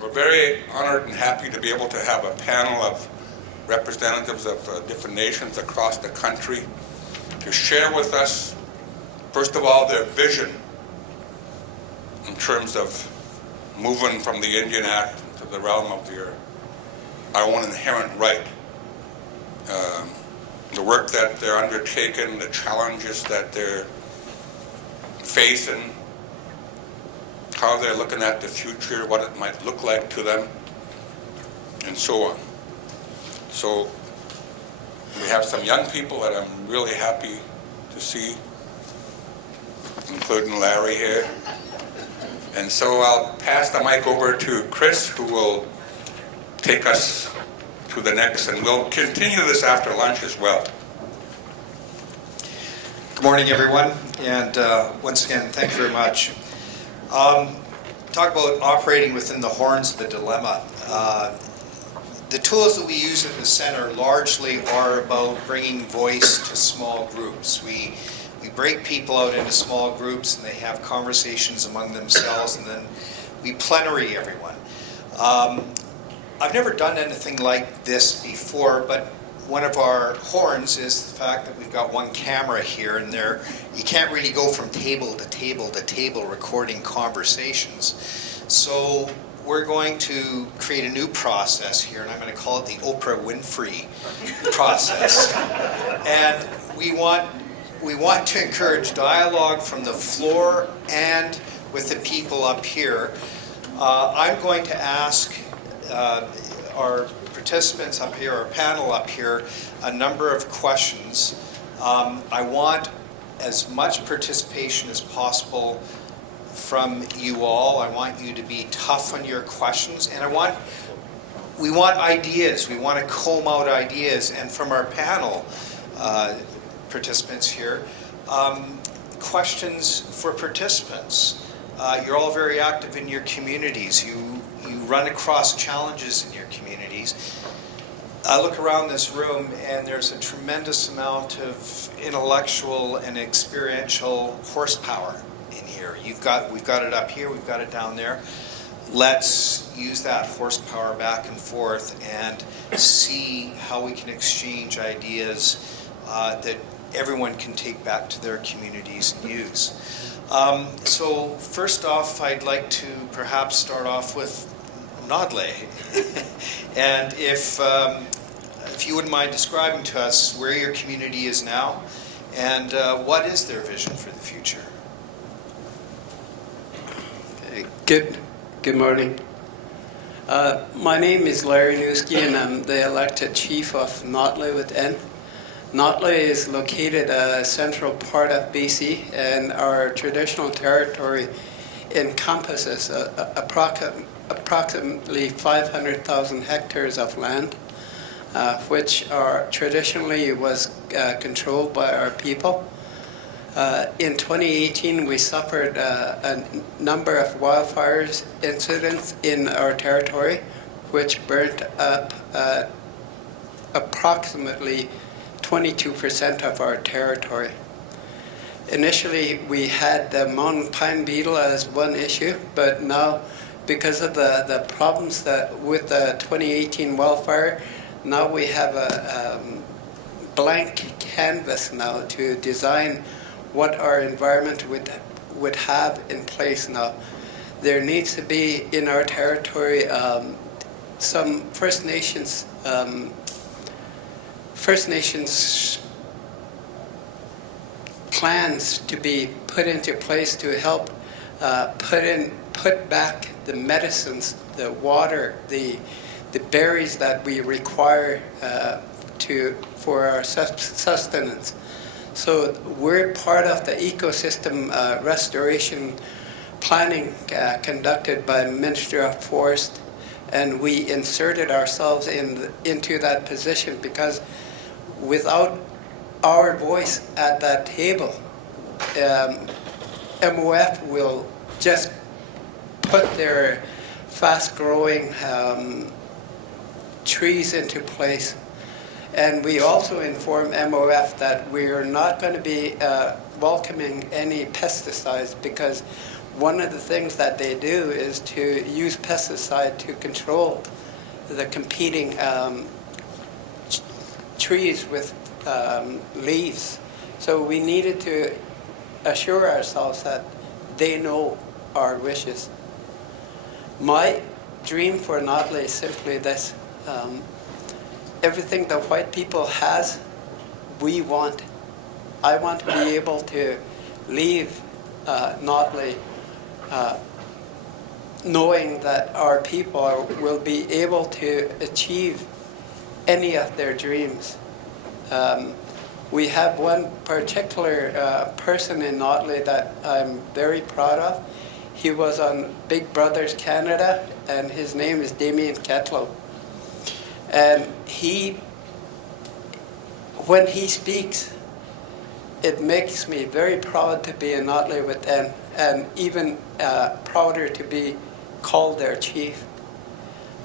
We're very honored and happy to be able to have a panel of representatives of different nations across the country to share with us, first of all, their vision in terms of moving from the Indian Act to the realm of our own inherent right. The work that they're undertaking, the challenges that they're facing, how they're looking at the future, what it might look like to them, and so on. So we have some young people that I'm really happy to see, including Larry here. And so I'll pass the mic over to Chris, who will take us to the next, and we'll continue this after lunch as well. Good morning, everyone, and once again, thank you very much. Talk about operating within the horns of the dilemma. The tools that we use at the center largely are about bringing voice to small groups. We break people out into small groups and they have conversations among themselves, and then we plenary everyone. I've never done anything like this before, but one of our horns is the fact that we've got one camera here, and there you can't really go from table to table to table recording conversations. So we're going to create a new process here, and I'm going to call it the Oprah Winfrey process. And we want to encourage dialogue from the floor and with the people up here. I'm going to ask our participants up here, our panel up here, a number of questions. I want as much participation as possible from you all. I want you to be tough on your questions, and we want ideas. We want to comb out ideas, and from our panel participants here, questions for participants. You're all very active in your communities. You run across challenges in your communities. I look around this room and there's a tremendous amount of intellectual and experiential horsepower in here. We've got it up here, we've got it down there. Let's use that horsepower back and forth and see how we can exchange ideas that everyone can take back to their communities and use. So first off, I'd like to perhaps start off with Nodle. And if you wouldn't mind describing to us where your community is now and what is their vision for the future? Good morning. My name is Larry Newski, and I'm the elected chief of Notley with N. Notley is located a central part of BC, and our traditional territory encompasses approximately 500,000 hectares of land, which traditionally was controlled by our people. In 2018, we suffered a number of wildfires incidents in our territory, which burnt up approximately 22% of our territory. Initially, we had the mountain pine beetle as one issue, but now, because of the problems with the 2018 wildfire, now we have a blank canvas now to design what our environment would have in place now. There needs to be in our territory some First Nations plans to be put into place to help put back the medicines, the water, the berries that we require for our sustenance. So we're part of the ecosystem restoration planning conducted by the Ministry of Forest, and we inserted ourselves into that position because without our voice at that table, MOF will just put their fast-growing trees into place. And we also inform MOF that we're not going to be welcoming any pesticides because one of the things that they do is to use pesticide to control the competing trees with leaves. So we needed to assure ourselves that they know our wishes. My dream for Notley is simply this. Everything that white people has, we want. I want to be able to leave Notley knowing that our people will be able to achieve any of their dreams. We have one particular person in Notley that I'm very proud of. He was on Big Brothers Canada, and his name is Damien Ketlow. And when he speaks, it makes me very proud to be in Notley with them, and even prouder to be called their chief.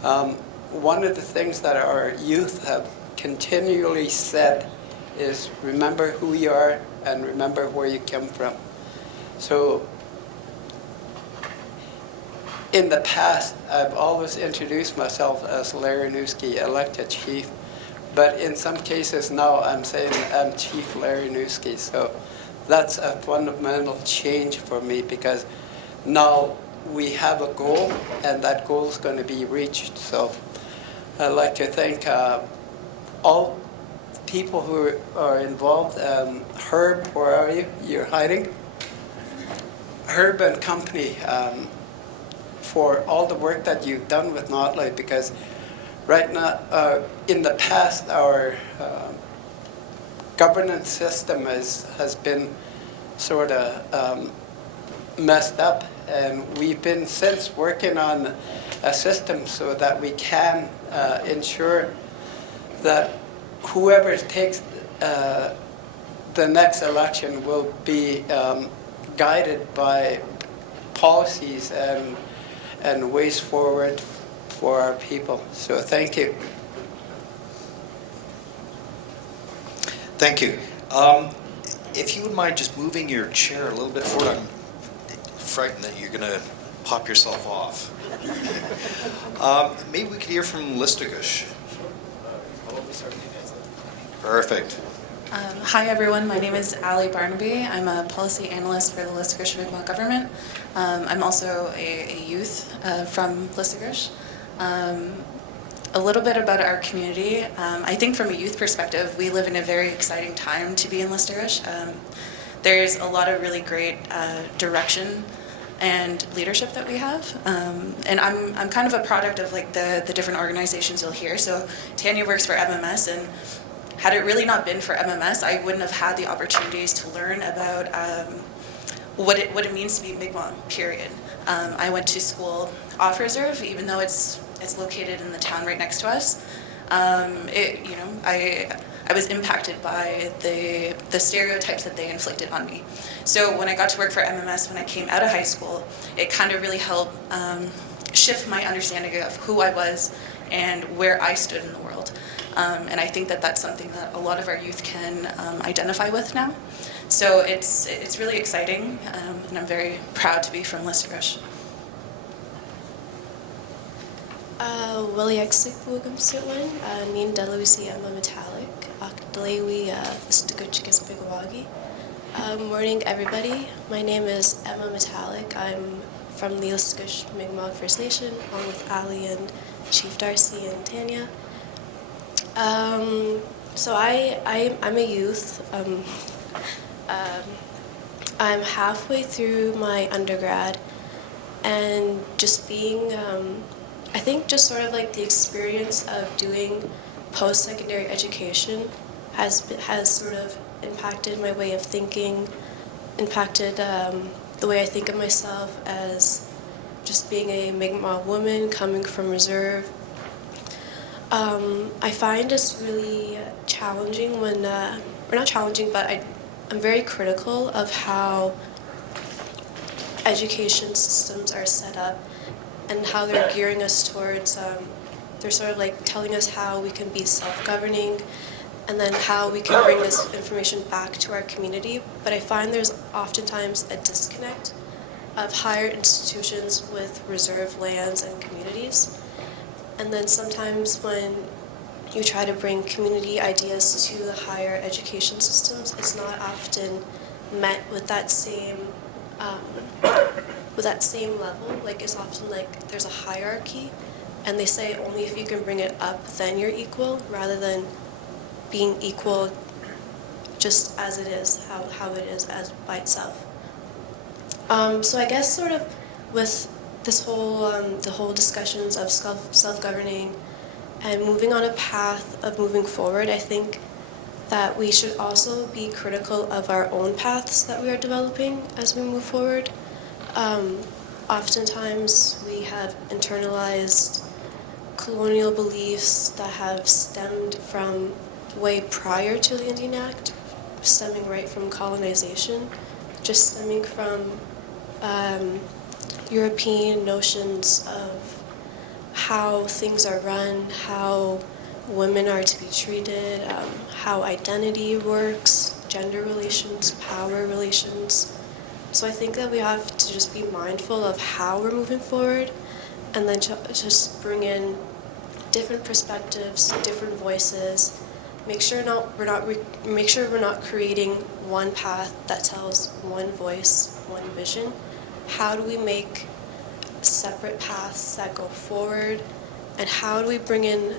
One of the things that our youth have continually said is remember who you are and remember where you come from. So in the past, I've always introduced myself as Larry Newski, elected chief. But in some cases now I'm saying I'm Chief Larry Newski. So that's a fundamental change for me, because now we have a goal and that goal is going to be reached. So I'd like to thank all people who are involved. Herb, where are you? You're hiding. Herb and company, for all the work that you've done with Notley, because right now, in the past, our governance system has been sort of messed up, and we've been since working on a system so that we can ensure that whoever takes the next election will be guided by policies and ways forward for our people. So thank you. Thank you. If you would mind just moving your chair a little bit forward, I'm frightened that you're going to pop yourself off. Maybe we could hear from Listugush. Perfect. Hi everyone, my name is Ali Barnaby. I'm a policy analyst for the Listugush Mi'kmaq government. I'm also a youth from Listugush. A little bit about our community. I think from a youth perspective, we live in a very exciting time to be in Listugush. There's a lot of really great direction and leadership that we have. And I'm kind of a product of like the different organizations you'll hear. So Tanya works for MMS, and had it really not been for MMS, I wouldn't have had the opportunities to learn about what it means to be Mi'kmaq, period. I went to school off reserve, even though it's located in the town right next to us. I was impacted by the stereotypes that they inflicted on me. So when I got to work for MMS when I came out of high school, it kind of really helped shift my understanding of who I was and where I stood in the world. And I think that that's something that a lot of our youth can identify with now. So it's really exciting, and I'm very proud to be from Listugush. Waliaksik Wugam Sitwin, Nin Delusi Emma Metallic, Akdalewi Listuguchikis Bigawagi. Morning everybody, my name is Emma Metallic. I'm from the Listugush Mi'kmaq First Nation, along with Ali and Chief Darcy and Tanya. So I'm a youth. I'm halfway through my undergrad, and just being, I think just sort of like the experience of doing post-secondary education has sort of impacted my way of thinking, impacted the way I think of myself as just being a Mi'kmaq woman coming from reserve. I find it's really challenging when, or not challenging, but I'm very critical of how education systems are set up and how they're gearing us towards, they're sort of like telling us how we can be self-governing and then how we can bring this information back to our community. But I find there's oftentimes a disconnect of higher institutions with reserved lands and communities. And then sometimes when you try to bring community ideas to the higher education systems, it's not often met with that same level. Like, it's often like there's a hierarchy, and they say only if you can bring it up, then you're equal, rather than being equal just as it is, how it is as by itself. So I guess sort of with this whole the whole discussions of self-governing and moving on a path of moving forward, I think that we should also be critical of our own paths that we are developing as we move forward. Oftentimes we have internalized colonial beliefs that have stemmed from way prior to the Indian Act, stemming right from colonization, just stemming from European notions of how things are run, how women are to be treated, how identity works, gender relations, power relations. So I think that we have to just be mindful of how we're moving forward, and then just bring in different perspectives, different voices. Make sure we're not creating one path that tells one voice, one vision. How do we make separate paths that go forward, and how do we bring in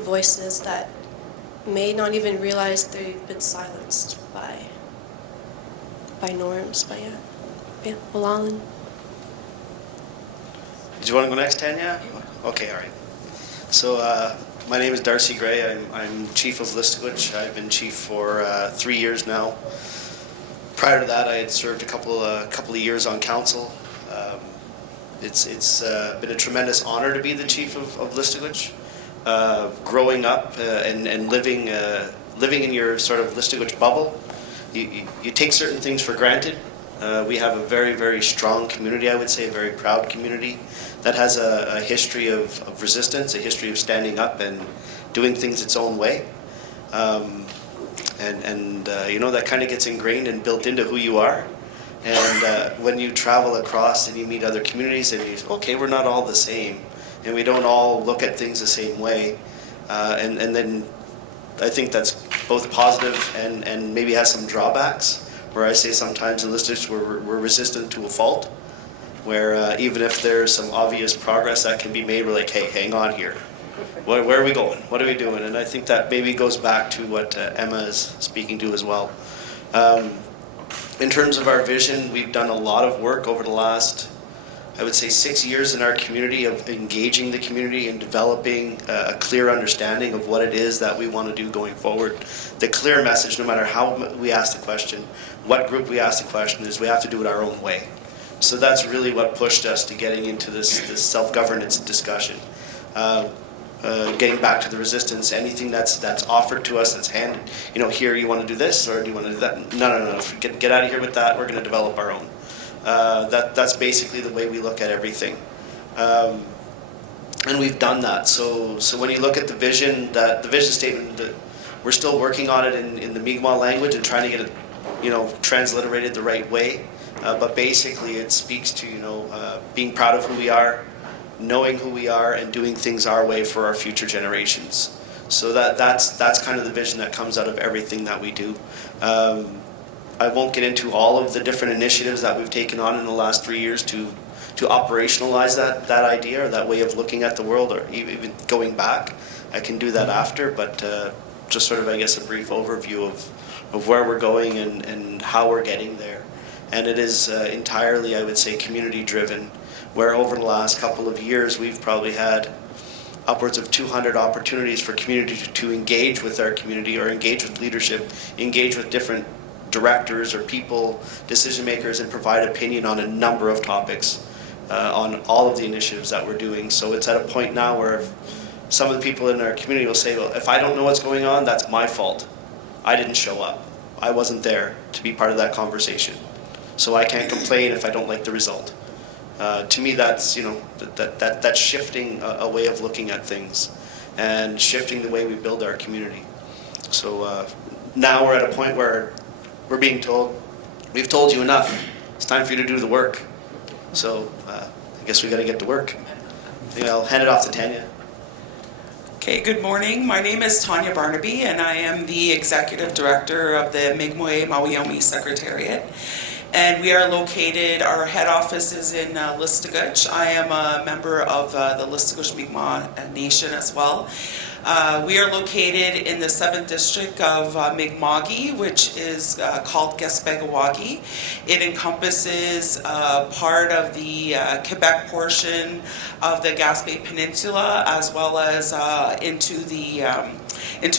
voices that may not even realize they've been silenced by norms, well, Alan. Do you want to go next, Tanya? Okay, all right. So my name is Darcy Gray. I'm chief of Listigwich. I've been chief for 3 years now. Prior to that, I had served a couple of years on council. It's been a tremendous honor to be the chief of Listigwich. Growing up and living in your sort of Listigwich bubble, you take certain things for granted. We have a very, very strong community, I would say, a very proud community that has a history of resistance, a history of standing up and doing things its own way. That kind of gets ingrained and built into who you are. And when you travel across and you meet other communities and you say, okay, we're not all the same, and we don't all look at things the same way. And then I think that's both positive and maybe has some drawbacks, where I say sometimes in Listigwich we're resistant to a fault, where even if there's some obvious progress that can be made, we're like, hey, hang on here. Where are we going? What are we doing? And I think that maybe goes back to what Emma is speaking to as well. In terms of our vision, we've done a lot of work over the last, I would say, 6 years in our community of engaging the community and developing a clear understanding of what it is that we want to do going forward. The clear message, no matter how we ask the question, what group we ask the question, is we have to do it our own way. So that's really what pushed us to getting into this self-governance discussion. Getting back to the resistance, anything that's offered to us, that's handed, here you want to do this or do you want to do that? No. Get out of here with that. We're going to develop our own. That's basically the way we look at everything. And we've done that. So when you look at the vision statement, we're still working on it in the Mi'kmaq language and trying to get it, transliterated the right way. But basically it speaks to, being proud of who we are, knowing who we are, and doing things our way for our future generations. So that's kind of the vision that comes out of everything that we do. I won't get into all of the different initiatives that we've taken on in the last 3 years to operationalize that idea or that way of looking at the world, or even going back. I can do that after, but just sort of, I guess, a brief overview of where we're going and how we're getting there. And it is entirely, I would say, community driven, where over the last couple of years we've probably had upwards of 200 opportunities for community to engage with our community, or engage with leadership, engage with different directors or people, decision makers, and provide opinion on a number of topics on all of the initiatives that we're doing. So it's at a point now where some of the people in our community will say, well, if I don't know what's going on, that's my fault. I didn't show up. I wasn't there to be part of that conversation. So I can't complain if I don't like the result. To me, that's that's shifting a way of looking at things, and shifting the way we build our community. So now we're at a point where we're being told, we've told you enough. it's time for you to do the work. So I guess we got to get to work. I think I'll hand it off to Tanya. Okay, good morning. My name is Tanya Barnaby, and I am the Executive Director of the Mi'kmaq Mawiomi Secretariat. And we are located, our head office is in Listuguj. I am a member of the Listuguj Mi'kmaq Nation as well. We are located in the 7th district of Mi'kmaqi, which is called Gaspé-Gawagi. It encompasses part of the Quebec portion of the Gaspé Peninsula, as well as into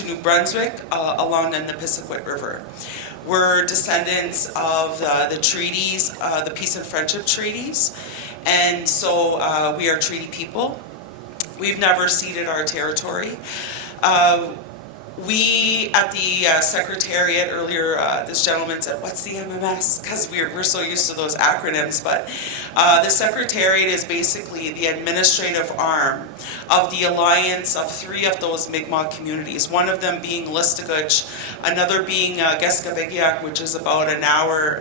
New Brunswick along the Nipisiguit River. We're descendants of the treaties, the Peace and Friendship Treaties, and so we are treaty people. We've never ceded our territory. We, at the Secretariat earlier, this gentleman said, what's the MMS? Because we're so used to those acronyms, but the Secretariat is basically the administrative arm of the alliance of 3 of those Mi'kmaq communities, one of them being Listuguj, another being Gaspé-Gawagi, which is about an hour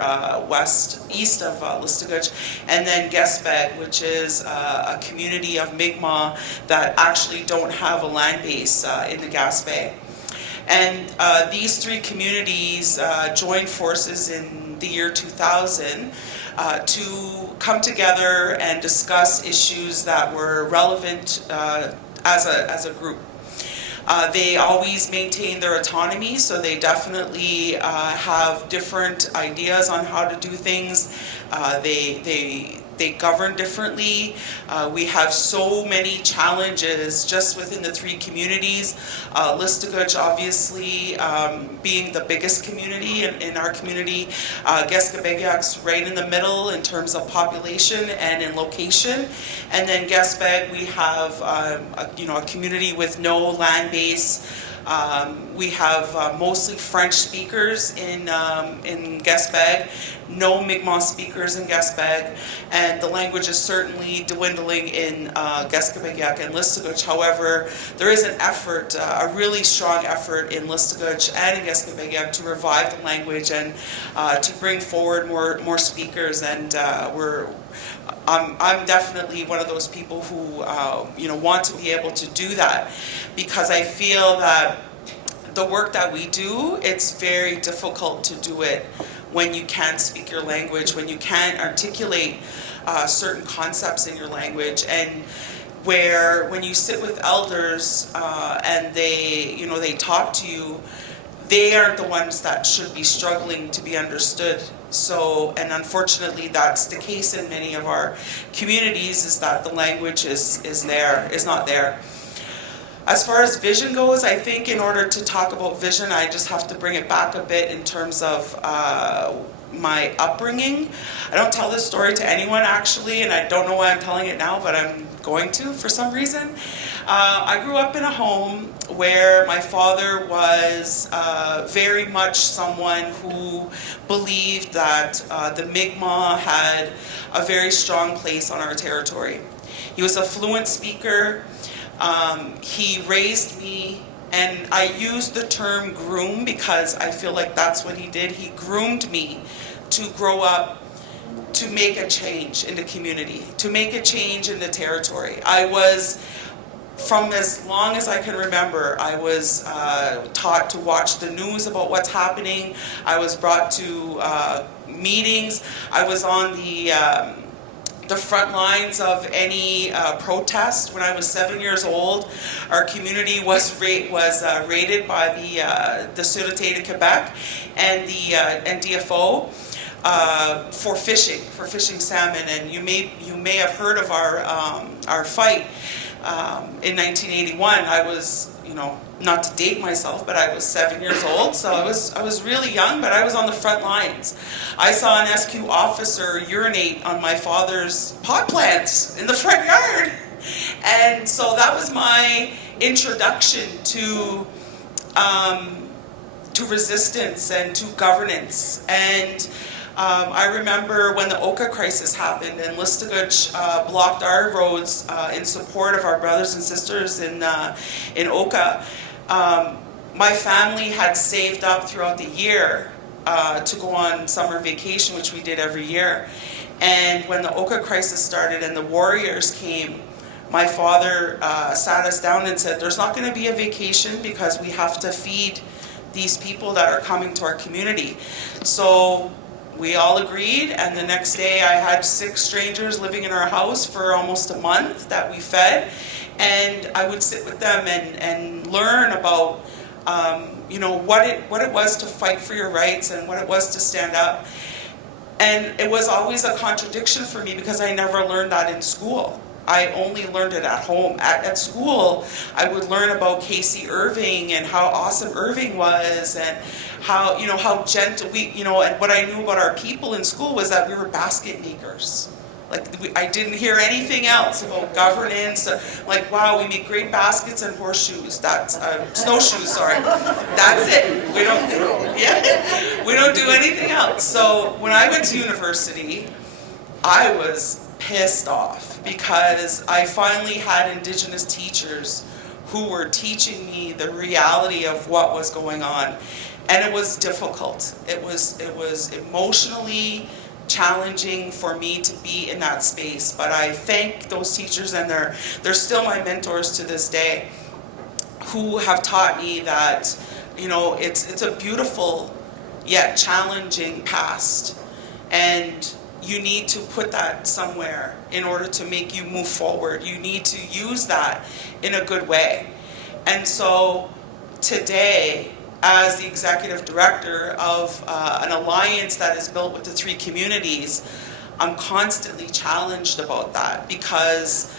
east of Listuguj, and then Gaspé, which is a community of Mi'kmaq that actually don't have a land base in the Gaspé. And these 3 communities joined forces in the year 2000 to come together and discuss issues that were relevant as a group. They always maintain their autonomy, so they definitely have different ideas on how to do things. They govern differently. We have so many challenges just within the 3 communities. Listuguj, obviously, being the biggest community in our community. Gaspé-Gawag's right in the middle in terms of population and in location. And then Gaspé, we have a community with no land base. We have mostly French speakers in Gaspé, no Mi'kmaq speakers in Gaspé, and the language is certainly dwindling in Gaspé-Gawagi and Listuguj. However, there is an effort, a really strong effort in Listuguj and in Gaspé-Gawagi to revive the language and to bring forward more speakers. And I'm definitely one of those people who want to be able to do that, because I feel that the work that we do, it's very difficult to do it when you can't speak your language, when you can't articulate certain concepts in your language, and when you sit with elders and they talk to you, they aren't the ones that should be struggling to be understood. So, and unfortunately that's the case in many of our communities, is that the language is not there. As far as vision goes, I think in order to talk about vision, I just have to bring it back a bit in terms of my upbringing. I don't tell this story to anyone actually, and I don't know why I'm telling it now, but I'm going to for some reason. I grew up in a home where my father was very much someone who believed that the Mi'kmaq had a very strong place on our territory. He was a fluent speaker. He raised me, and I use the term groom because I feel like that's what he did. He groomed me to grow up, to make a change in the community, to make a change in the territory. I was, from as long as I can remember, I was taught to watch the news about what's happening. I was brought to meetings. I was on the front lines of any protest. When I was 7 years old, our community was raided by the Sûreté de Quebec and the DFO for fishing salmon. And you may have heard of our fight in 1981. I was, not to date myself, but I was 7 years old, so I was really young, but I was on the front lines. I saw an SQ officer urinate on my father's pot plants in the front yard. And so that was my introduction to resistance and to governance. And I remember when the Oka crisis happened and Listuguj blocked our roads in support of our brothers and sisters in Oka. My family had saved up throughout the year to go on summer vacation, which we did every year. And when the Oka crisis started and the warriors came, my father sat us down and said, there's not going to be a vacation because we have to feed these people that are coming to our community. So we all agreed, and the next day I had 6 strangers living in our house for almost a month that we fed, and I would sit with them and learn about what it was to fight for your rights and what it was to stand up. And it was always a contradiction for me because I never learned that in school. I only learned it at home. At school, I would learn about Casey Irving and how awesome Irving was, and how gentle and what I knew about our people in school was that we were basket makers. I didn't hear anything else about governance. Like, wow, we make great baskets and horseshoes. That's snowshoes. Sorry, that's it. We don't do anything else. So when I went to university, I was pissed off because I finally had Indigenous teachers who were teaching me the reality of what was going on, and it was difficult. It was emotionally challenging for me to be in that space, but I thank those teachers, and they're still my mentors to this day, who have taught me that it's a beautiful yet challenging past, and you need to put that somewhere in order to make you move forward. You need to use that in a good way. And so today, as the executive director of an alliance that is built with the 3 communities, I'm constantly challenged about that, because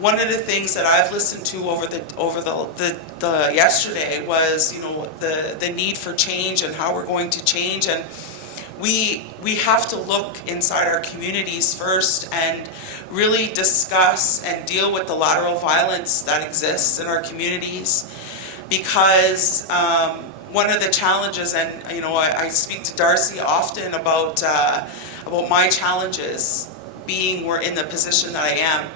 one of the things that I've listened to over the yesterday was the need for change and how we're going to change, and we have to look inside our communities first and really discuss and deal with the lateral violence that exists in our communities, because one of the challenges, and I speak to Darcy often about my challenges being in the position that I am,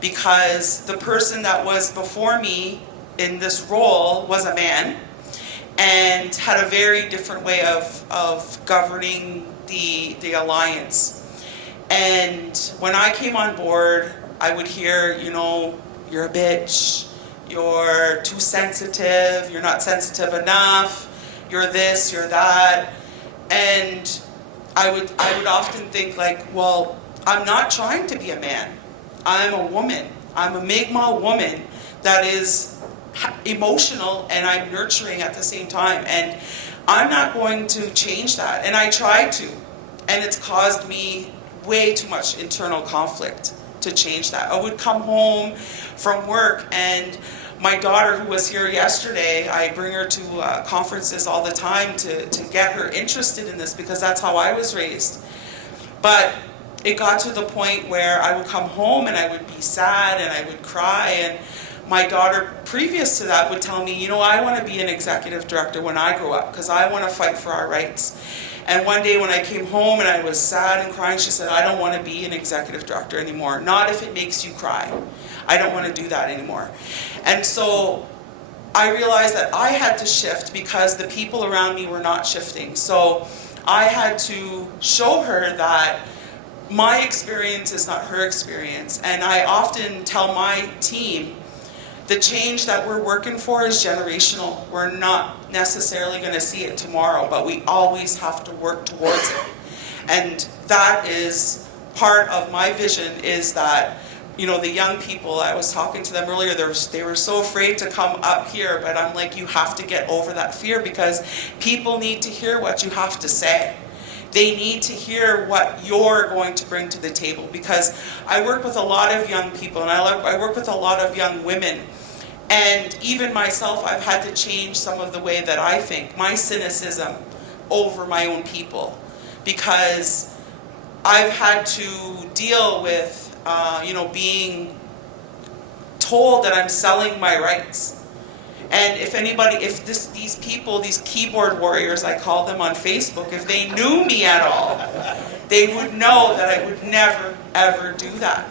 because the person that was before me in this role was a man and had a very different way of governing the alliance. And when I came on board, I would hear, you're a bitch, you're too sensitive, you're not sensitive enough, you're this, you're that. And I would often think well, I'm not trying to be a man. I'm a woman. I'm a Mi'kmaq woman that is emotional, and I'm nurturing at the same time. And I'm not going to change that. And I tried to. And it's caused me way too much internal conflict to change that. I would come home from work, and my daughter, who was here yesterday, I bring her to conferences all the time to get her interested in this, because that's how I was raised. But it got to the point where I would come home and I would be sad and I would cry, and my daughter, previous to that, would tell me, I want to be an executive director when I grow up, because I want to fight for our rights. And one day when I came home and I was sad and crying, she said, I don't want to be an executive director anymore. Not if it makes you cry. I don't want to do that anymore. And so I realized that I had to shift because the people around me were not shifting. So I had to show her that my experience is not her experience. And I often tell my team, the change that we're working for is generational. We're not necessarily going to see it tomorrow, but we always have to work towards it. And that is part of my vision, is that, the young people, I was talking to them earlier, they were so afraid to come up here, but I'm like, you have to get over that fear, because people need to hear what you have to say. They need to hear what you're going to bring to the table, because I work with a lot of young people, and I work with a lot of young women. And even myself, I've had to change some of the way that I think, my cynicism over my own people, because I've had to deal with, being told that I'm selling my rights. And if these people, these keyboard warriors, I call them on Facebook, if they knew me at all, they would know that I would never, ever do that.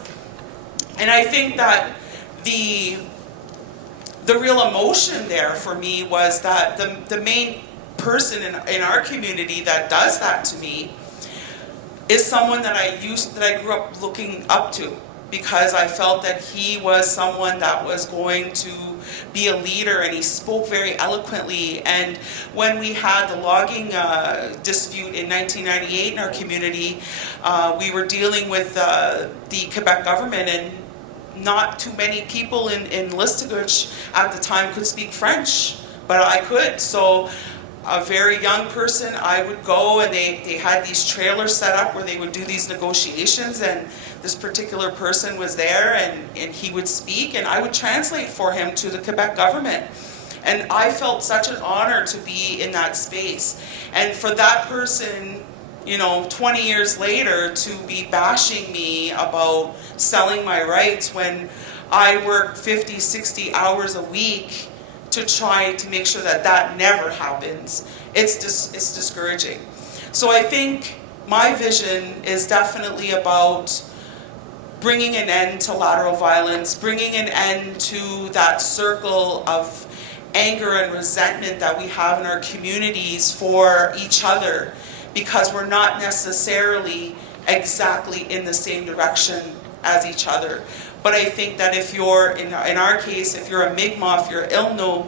And I think that the real emotion there for me was that the main person in our community that does that to me is someone that I grew up looking up to, because I felt that he was someone that was going to be a leader, and he spoke very eloquently. And when we had the logging dispute in 1998 in our community, we were dealing with the Quebec government, and not too many people in Listigouche at the time could speak French, but I could. So a very young person, I would go, and they had these trailers set up where they would do these negotiations, and this particular person was there, and he would speak, and I would translate for him to the Quebec government. And I felt such an honor to be in that space. And for that person, 20 years later, to be bashing me about selling my rights when I work 50, 60 hours a week to try to make sure that that never happens, it's discouraging. So I think my vision is definitely about bringing an end to lateral violence, bringing an end to that circle of anger and resentment that we have in our communities for each other, because we're not necessarily exactly in the same direction as each other. But I think that if you're, in our case, if you're a Mi'kmaq, if you're Ilno,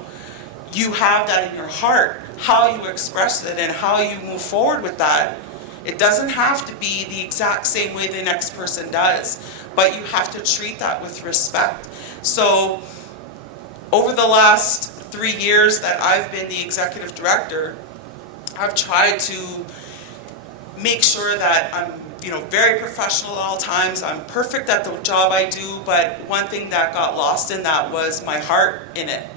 you have that in your heart, how you express it and how you move forward with that. It doesn't have to be the exact same way the next person does, but you have to treat that with respect. So over the last 3 years that I've been the executive director, I've tried to make sure that I'm very professional at all times. I'm perfect at the job I do, but one thing that got lost in that was my heart in it.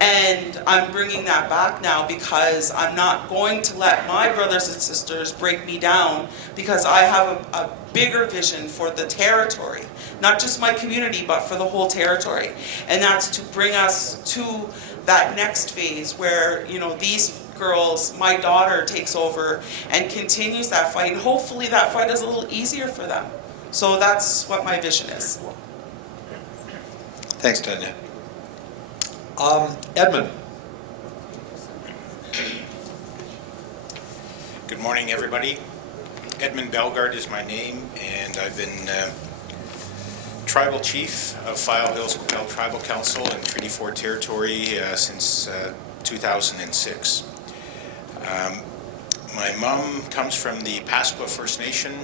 And I'm bringing that back now, because I'm not going to let my brothers and sisters break me down, because I have a bigger vision for the territory, not just my community, but for the whole territory. And that's to bring us to that next phase where, these girls, my daughter takes over and continues that fight, and hopefully that fight is a little easier for them. So that's what my vision is. Thanks, Tanya. Edmund. Good morning, everybody. Edmund Bellegarde is my name, and I've been Tribal Chief of File Hills Qu'Appelle Tribal Council in Treaty 4 territory since 2006. My mom comes from the Pasqua First Nation.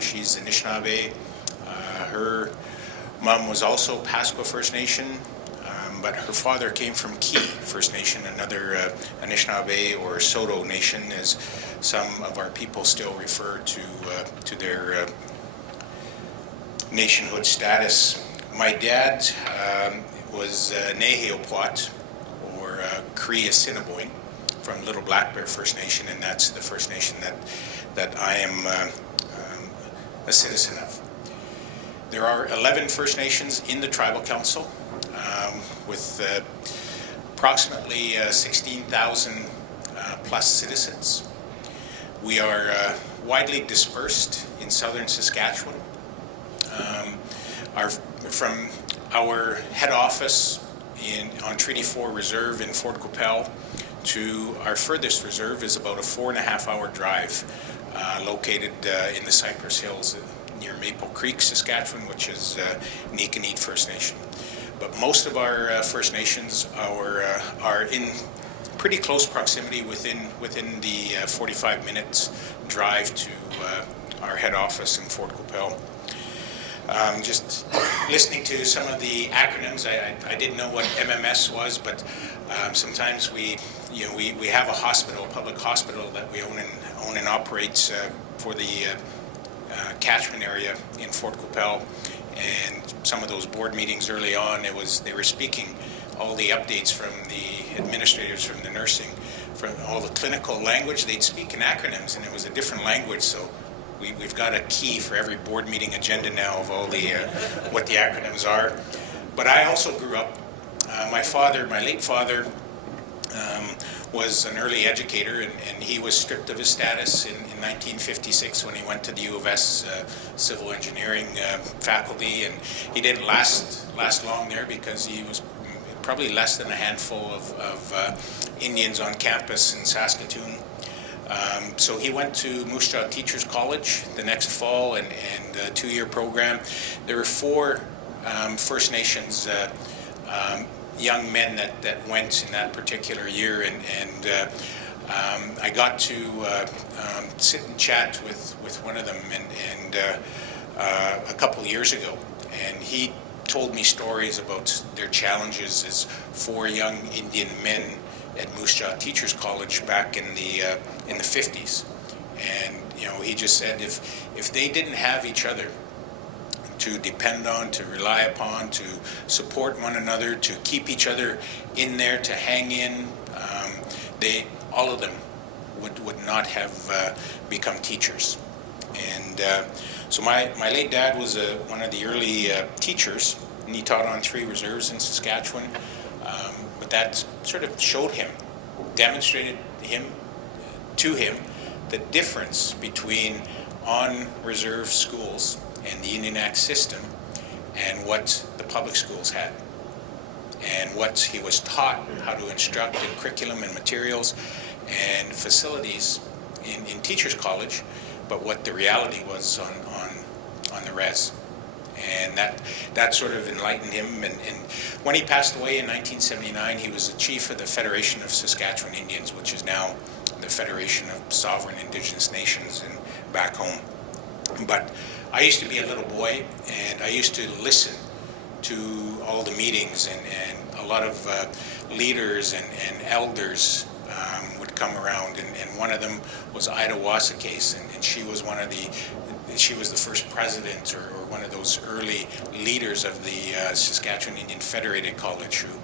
She's Anishinaabe. Her mom was also Pasqua First Nation, but her father came from Key First Nation, another Anishinaabe or Saulteaux Nation, as some of our people still refer to their nationhood status. My dad was Neheopoat, or Cree Assiniboine, from Little Black Bear First Nation, and that's the First Nation that I am a citizen of. There are 11 First Nations in the Tribal Council, with approximately 16,000 plus citizens. We are widely dispersed in southern Saskatchewan. From our head office on Treaty 4 Reserve in Fort Qu'Appelle to our furthest reserve is about a 4.5-hour drive, located in the Cypress Hills near Maple Creek, Saskatchewan, which is Niikanit First Nation. But most of our First Nations are in pretty close proximity within the 45 minutes drive to our head office in Fort Qu'Appelle. Just listening to some of the acronyms, I didn't know what MMS was, but sometimes we have a hospital, a public hospital that we own and operates for the catchment area in Fort Qu'Appelle. And some of those board meetings early on, they were speaking all the updates from the administrators, from the nursing, from all the clinical language. They'd speak in acronyms, and it was a different language. So we've got a key for every board meeting agenda now of all the what the acronyms are. But I also grew up. My late father, was an early educator, and he was stripped of his status in 1956 when he went to the U of S civil engineering faculty, and he didn't last long there because he was probably less than a handful of Indians on campus in Saskatoon. So he went to Moose Jaw Teachers College the next fall and a 2-year program. There were 4 First Nations young men that went in that particular year, and I got to sit and chat with one of them and a couple of years ago, and he told me stories about their challenges as 4 young Indian men at Moose Jaw Teachers College back in the 50s. And he just said if they didn't have each other to depend on, to rely upon, to support one another, to keep each other in there, to hang in, all of them would not have become teachers. And so my late dad was one of the early teachers, and he taught on 3 reserves in Saskatchewan. But that sort of showed him, demonstrated to him the difference between on-reserve schools and the Indian Act system and what the public schools had, and what he was taught how to instruct in curriculum and materials and facilities in Teachers College, but what the reality was on the res. And that sort of enlightened him. And when he passed away in 1979, he was the chief of the Federation of Saskatchewan Indians, which is now the Federation of Sovereign Indigenous Nations and back home. But I used to be a little boy, and I used to listen to all the meetings, and a lot of leaders and elders would come around, and one of them was Ida Wasakase, and she was she was the first president or one of those early leaders of the Saskatchewan Indian Federated College, who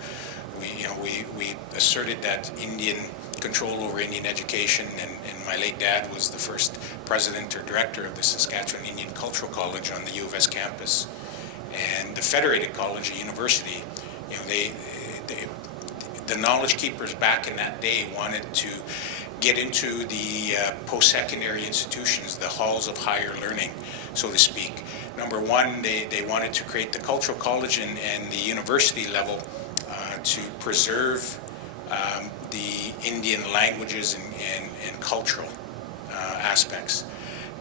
we asserted that Indian control over Indian education, and my late dad was the first president or director of the Saskatchewan Indian Cultural College on the U of S campus. And the Federated College, a university, the knowledge keepers back in that day wanted to get into the post-secondary institutions, the halls of higher learning, so to speak. Number one, they wanted to create the cultural college and the university level to preserve the Indian languages and cultural aspects.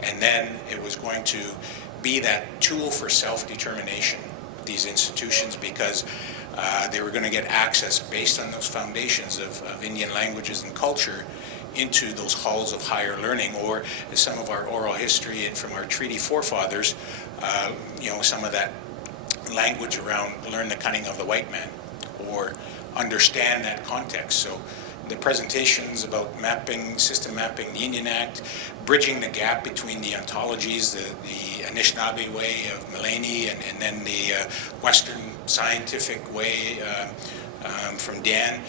And then it was going to be that tool for self-determination, these institutions, because they were going to get access based on those foundations of Indian languages and culture into those halls of higher learning, or as some of our oral history and from our treaty forefathers, some of that language around learn the cunning of the white man, or understand that context. So the presentations about system mapping the Indian Act, bridging the gap between the ontologies, the Anishinaabe way of Mullany and then the Western scientific way from Dan,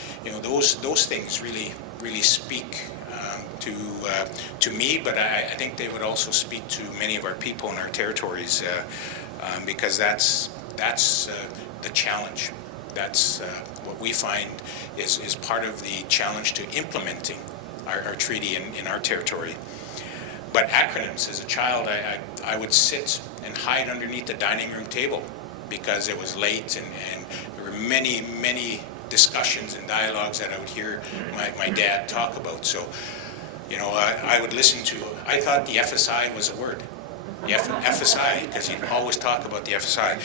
those things really speak to me, but I think they would also speak to many of our people in our territories, because that's the challenge. That's what we find is part of the challenge to implementing our treaty in our territory. But acronyms, as a child, I would sit and hide underneath the dining room table because it was late, and there were many discussions and dialogues that I would hear my dad talk about. So, I would listen to, I thought the FSI was a word. The FSI, because he'd always talk about the FSI.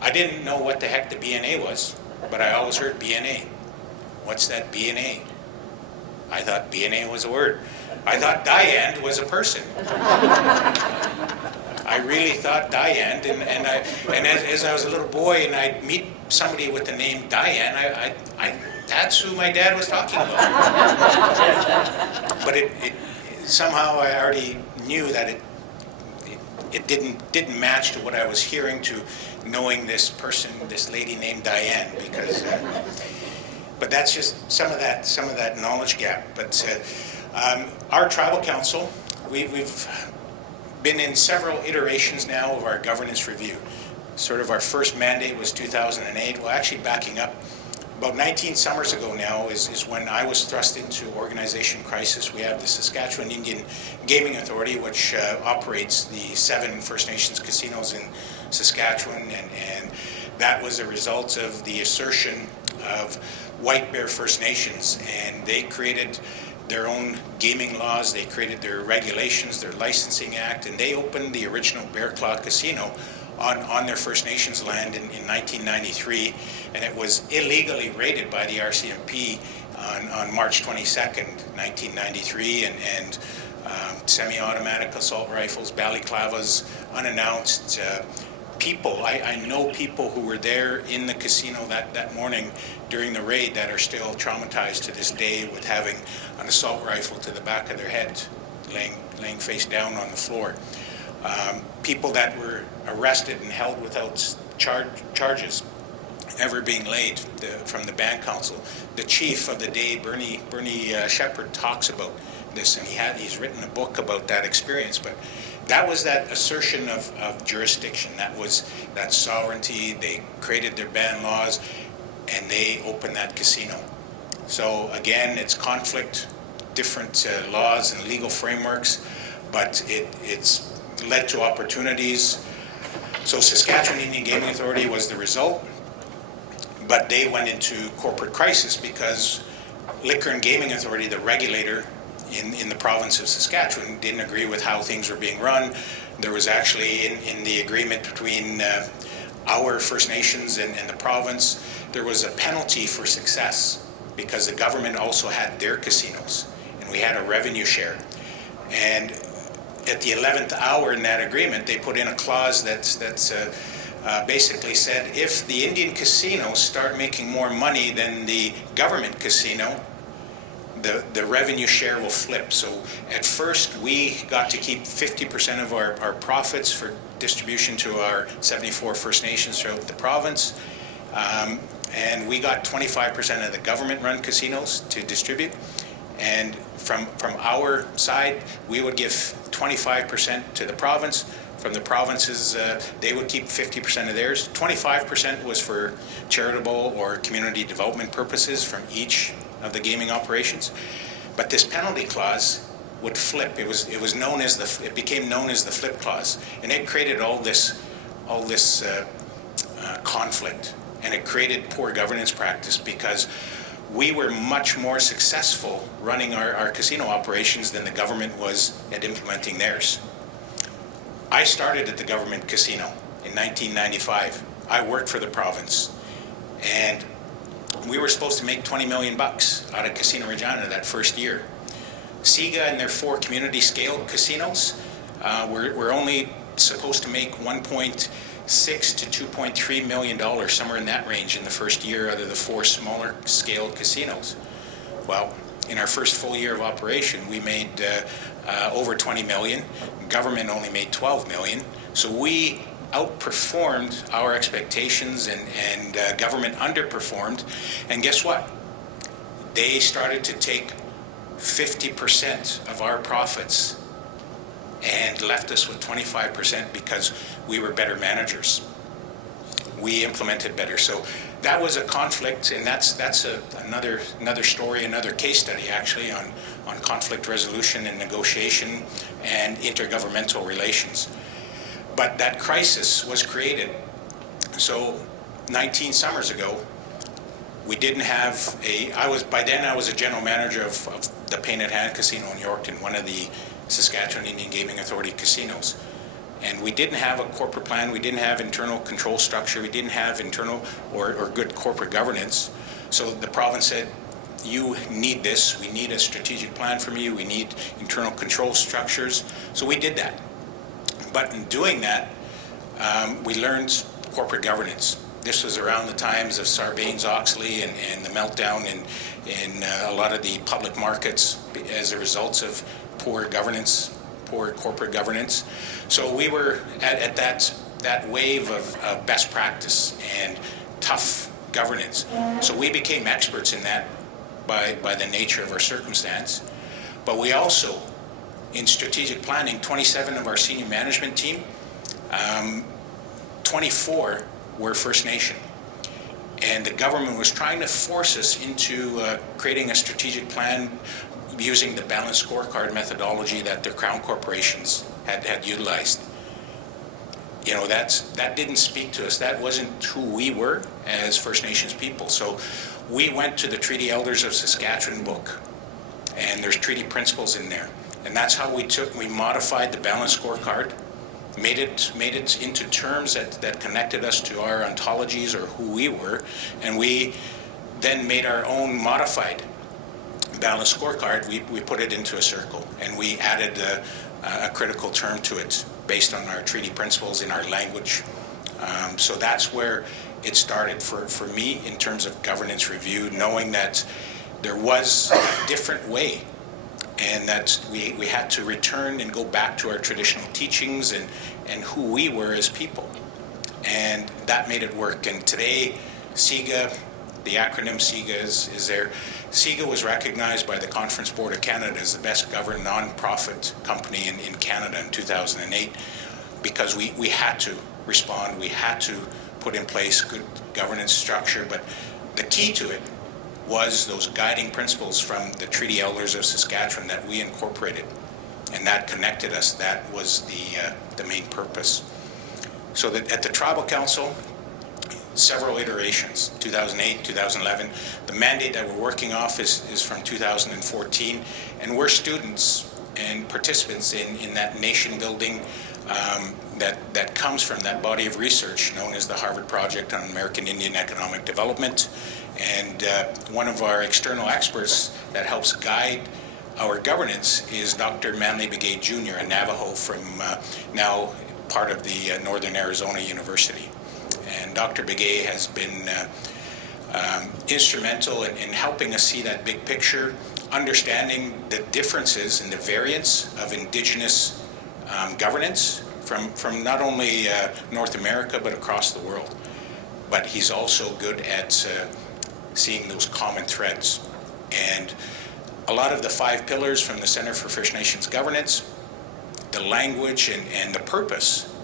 I didn't know what the heck the BNA was, but I always heard BNA. What's that BNA? I thought BNA was a word. I thought Diane was a person. I really thought Diane, and as I was a little boy and I'd meet somebody with the name Diane, I that's who my dad was talking about. But it somehow I already knew that it didn't match to what I was hearing, to knowing this person, this lady named Diane, because but that's just some of that knowledge gap. But our tribal council, we've been in several iterations now of our governance review. Sort of our first mandate was 2008. Well, actually backing up, about 19 summers ago now is when I was thrust into organization crisis. We have the Saskatchewan Indian Gaming Authority, which operates the 7 First Nations casinos in Saskatchewan, and that was a result of the assertion of White Bear First Nations, and they created their own gaming laws, they created their regulations, their licensing act, and they opened the original Bear Claw Casino on their First Nations land in 1993, and it was illegally raided by the RCMP on March 22nd, 1993, and semi-automatic assault rifles, balaclavas, unannounced. People, I know people who were there in the casino that morning during the raid that are still traumatized to this day with having an assault rifle to the back of their head, laying face down on the floor. People that were arrested and held without charges ever being laid from the band council. The chief of the day, Bernie Shepherd, talks about this, and he's written a book about that experience. But that was that assertion of jurisdiction. That was that sovereignty. They created their ban laws, and they opened that casino. So again, it's conflict, different laws and legal frameworks, but it's led to opportunities. So Saskatchewan Indian Gaming Authority was the result, but they went into corporate crisis because Liquor and Gaming Authority, the regulator in the province of Saskatchewan, didn't agree with how things were being run. There was actually in the agreement between our First Nations and the province, there was a penalty for success because the government also had their casinos and we had a revenue share. And at the 11th hour in that agreement, they put in a clause that's basically said if the Indian casinos start making more money than the government casino, the revenue share will flip. So at first we got to keep 50% of our profits for distribution to our 74 First Nations throughout the province. And we got 25% of the government-run casinos to distribute. And from our side, we would give 25% to the province. From the provinces, they would keep 50% of theirs. 25% was for charitable or community development purposes from each of the gaming operations. But this penalty clause would flip. It became known as the flip clause, and it created all this conflict, and it created poor governance practice because we were much more successful running our casino operations than the government was at implementing theirs. I started at the government casino in 1995. I worked for the province, and we were supposed to make $20 million out of Casino Regina that first year. SIGA and their 4 community scale casinos were only supposed to make $1.6 to $2.3 million, somewhere in that range in the first year out of the 4 smaller scale casinos. Well, in our first full year of operation, we made over 20 million. Government only made 12 million. So we outperformed our expectations, and government underperformed. And guess what? They started to take 50% of our profits and left us with 25% because we were better managers. We implemented better. So that was a conflict, and that's another story, another case study actually on conflict resolution and negotiation and intergovernmental relations. But that crisis was created. So 19 summers ago, we didn't have by then I was a general manager of the Painted Hand Casino in Yorkton, one of the Saskatchewan Indian Gaming Authority casinos. And we didn't have a corporate plan, we didn't have internal control structure, we didn't have internal or good corporate governance. So the province said, you need this, we need a strategic plan from you, we need internal control structures. So we did that. But in doing that, we learned corporate governance. This was around the times of Sarbanes-Oxley and the meltdown in a lot of the public markets as a result of poor governance, poor corporate governance. So we were at that wave of best practice and tough governance. So we became experts in that by the nature of our circumstance. But we also, in strategic planning, 27 of our senior management team, 24 were First Nation. And the government was trying to force us into creating a strategic plan using the balanced scorecard methodology that the Crown corporations had utilized. that didn't speak to us. That wasn't who we were as First Nations people. So we went to the Treaty Elders of Saskatchewan book, and there's treaty principles in there. And that's how we modified the balanced scorecard, made it into terms that connected us to our ontologies or who we were, and we then made our own modified balanced scorecard. We put it into a circle, and we added a critical term to it based on our treaty principles in our language. So that's where it started for me in terms of governance review, knowing that there was a different way, and that we had to return and go back to our traditional teachings and who we were as people. And that made it work. And today, SIGA, the acronym SIGA is there. SIGA was recognized by the Conference Board of Canada as the best governed non-profit company in Canada in 2008, because we had to respond, we had to put in place good governance structure, but the key to it was those guiding principles from the Treaty Elders of Saskatchewan that we incorporated, and that connected us. That was the main purpose. So that at the Tribal Council, several iterations, 2008, 2011. The mandate that we're working off is from 2014, and we're students and participants in that nation building that comes from that body of research known as the Harvard Project on American Indian Economic Development. And one of our external experts that helps guide our governance is Dr. Manley Begay Jr., a Navajo from now part of the Northern Arizona University. And Dr. Begay has been instrumental in helping us see that big picture, understanding the differences and the variance of Indigenous governance from not only North America but across the world. But he's also good at seeing those common threads. And a lot of the 5 pillars from the Center for First Nations Governance, the language and the purpose,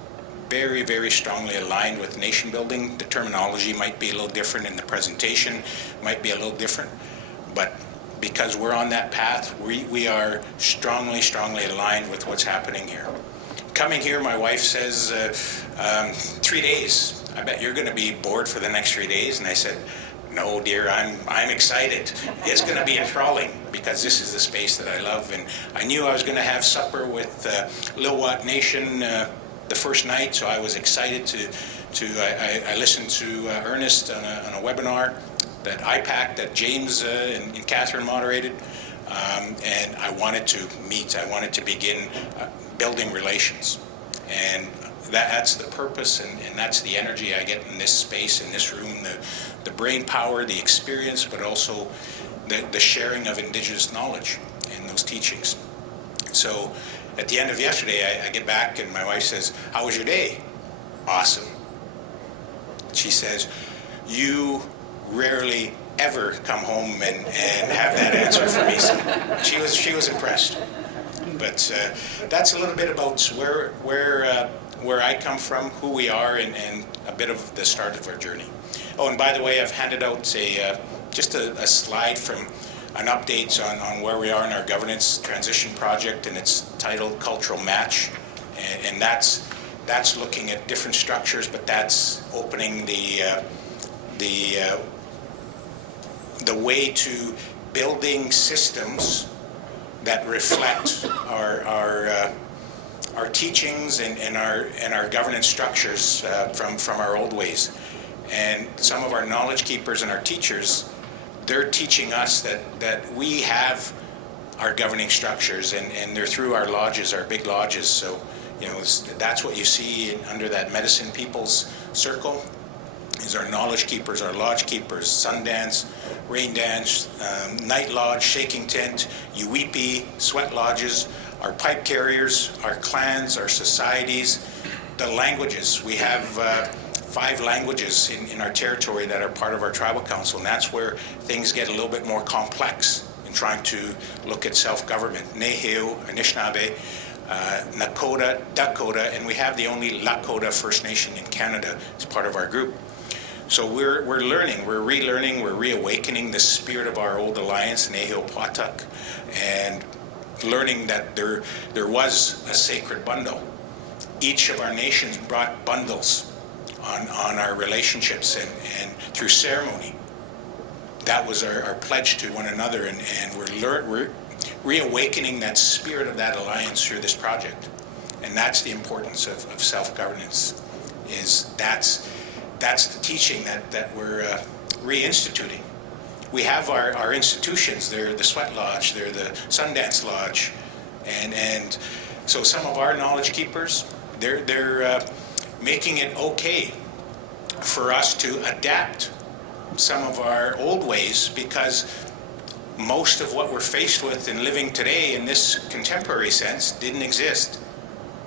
very, very strongly aligned with nation building. The terminology might be a little different, and the presentation might be a little different, but because we're on that path, we are strongly aligned with what's happening here. Coming here, my wife says, 3 days. I bet you're going to be bored for the next 3 days. And I said, no, dear, I'm excited. It's going to be enthralling because this is the space that I love. And I knew I was going to have supper with Lilwat Nation the first night, so I was excited I listened to Ernest on a webinar that IPAC that James and Catherine moderated, and I wanted to meet. I wanted to begin building relations, and that's the purpose, and that's the energy I get in this space, in this room, the brain power, the experience, but also the sharing of Indigenous knowledge and those teachings. So at the end of yesterday, I get back and my wife says, how was your day? Awesome. She says, you rarely ever come home and have that answer for me. So she was impressed. But that's a little bit about where I come from, who we are, and a bit of the start of our journey. Oh, and by the way, I've handed out just a slide from an update on where we are in our governance transition project, and it's titled Cultural Match, and that's looking at different structures, but that's opening the way to building systems that reflect our teachings and our governance structures from our old ways. And some of our knowledge keepers and our teachers, they're teaching us that we have our governing structures, and they're through our lodges, our big lodges. So, that's what you see under that medicine people's circle, is our knowledge keepers, our lodge keepers, Sundance, Rain Dance, Night Lodge, Shaking Tent, Uipi, Sweat Lodges, our pipe carriers, our clans, our societies, the languages. We have 5 languages in our territory that are part of our tribal council, and that's where things get a little bit more complex in trying to look at self-government. Neheu, Anishinaabe, Nakota, Dakota, and we have the only Lakota First Nation in Canada as part of our group. So we're learning, we're relearning, we're reawakening the spirit of our old alliance, Neheu Patak, and learning that there was a sacred bundle each of our nations brought bundles on our relationships and through ceremony. That was our pledge to one another, and we're reawakening that spirit of that alliance through this project. And that's the importance of self-governance, is that's the teaching that we're reinstituting. We have our institutions. They're the Sweat Lodge, they're the Sundance Lodge, and so some of our knowledge keepers, they're making it okay for us to adapt some of our old ways, because most of what we're faced with in living today in this contemporary sense didn't exist.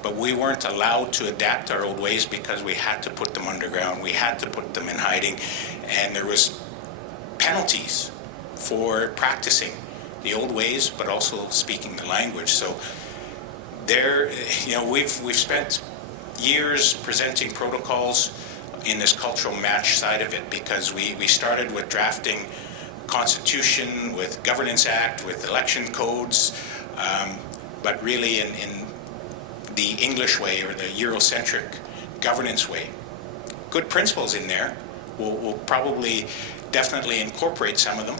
But we weren't allowed to adapt our old ways because we had to put them underground, we had to put them in hiding, and there was penalties for practicing the old ways but also speaking the language. So there, we've spent years presenting protocols in this cultural match side of it, because we started with drafting Constitution, with Governance Act, with election codes, but really in the English way, or the Eurocentric governance way. Good principles in there. We'll probably definitely incorporate some of them,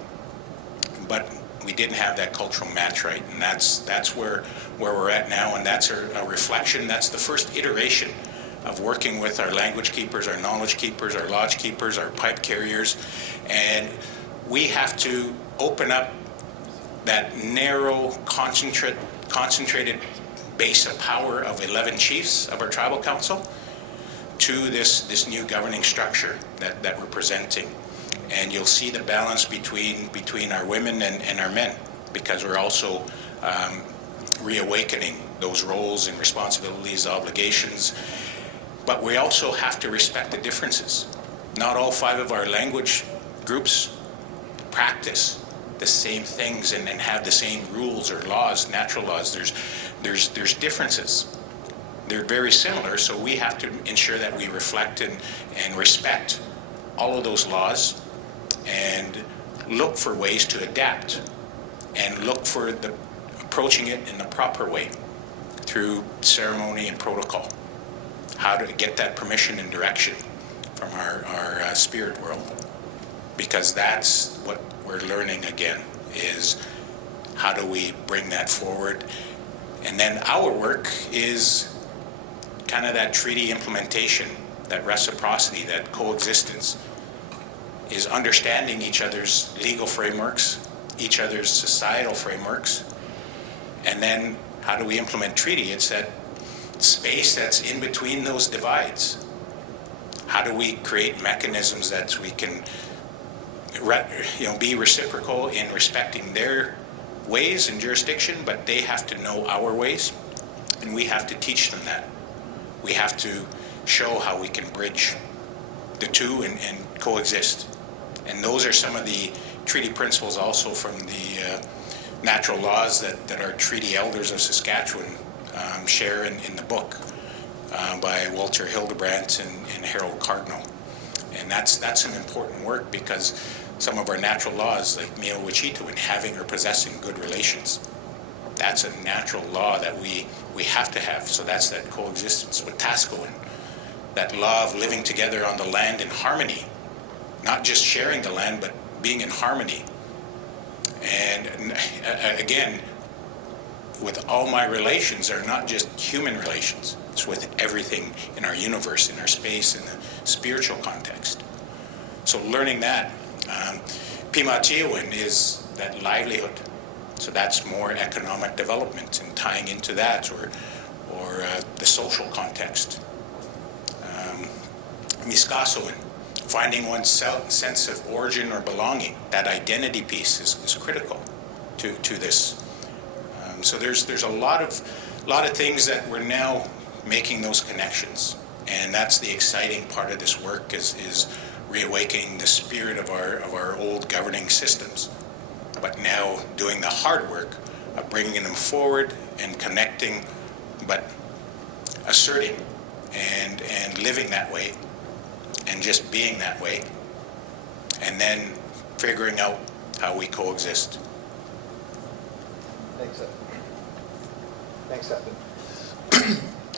but we didn't have that cultural match right, and that's where we're at now, and that's a reflection. That's the first iteration of working with our language keepers, our knowledge keepers, our lodge keepers, our pipe carriers, and we have to open up that narrow, concentrated base of power of 11 chiefs of our tribal council to this new governing structure that we're presenting. And you'll see the balance between our women and our men, because we're also reawakening those roles and responsibilities, obligations. But we also have to respect the differences. Not all 5 of our language groups practice the same things and have the same rules or laws, natural laws. There's differences. They're very similar, so we have to ensure that we reflect and respect all of those laws, and look for ways to adapt, and look for approaching it in the proper way through ceremony and protocol. How to get that permission and direction from our spirit world, because that's what we're learning again, is how do we bring that forward. And then our work is kind of that treaty implementation, that reciprocity, that coexistence, is understanding each other's legal frameworks, each other's societal frameworks, and then how do we implement treaty? It's that space that's in between those divides. How do we create mechanisms that we can be reciprocal in respecting their ways and jurisdiction, but they have to know our ways, and we have to teach them that. We have to show how we can bridge the two and coexist. And those are some of the treaty principles also from the natural laws that our treaty elders of Saskatchewan share in the book by Walter Hildebrandt and Harold Cardinal. And that's some important work, because some of our natural laws, like Mio Wichito, and having or possessing good relations, that's a natural law that we have to have. So that's that coexistence with Tasco, and that law of living together on the land in harmony, not just sharing the land, but being in harmony. And again, with all my relations, are not just human relations. It's with everything in our universe, in our space, in the spiritual context. So learning that. Pimatiawin is that livelihood. So that's more economic development, and tying into that, or the social context. Miskasoin, finding one's sense of origin or belonging. That identity piece is critical to this. So there's a lot of things that we're now making those connections, and that's the exciting part of this work, is reawakening the spirit of our old governing systems, but now doing the hard work of bringing them forward and connecting, but asserting and living that way, and just being that way, and then figuring out how we coexist. Thanks,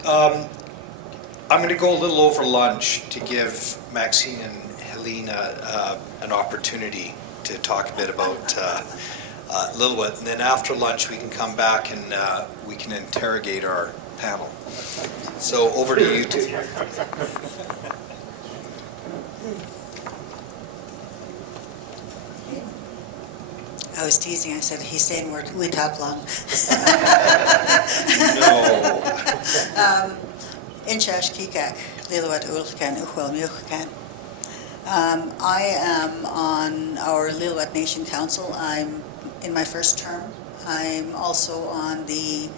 Satsan. I'm going to go a little over lunch to give Maxine and Helena an opportunity to talk a bit about Lillooet, and then after lunch we can come back and we can interrogate our panel. So over to you two. I was teasing. I said, he's saying we talk long. No. Inchash Kikak, Lillooet Ulkan, Uhuel Mukhkan. I am on our Lillooet Nation Council. I'm in my first term. I'm also on the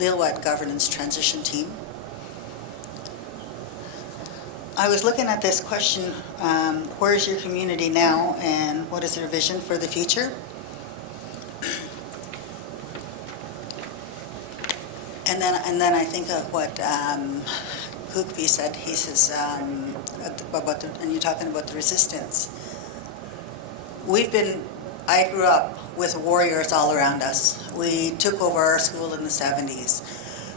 Lillooet Governance Transition Team. I was looking at this question, where is your community now and what is their vision for the future? And then I think of what Kukpi said. He says about and you're talking about the resistance. I grew up with warriors all around us. We took over our school in the 70s.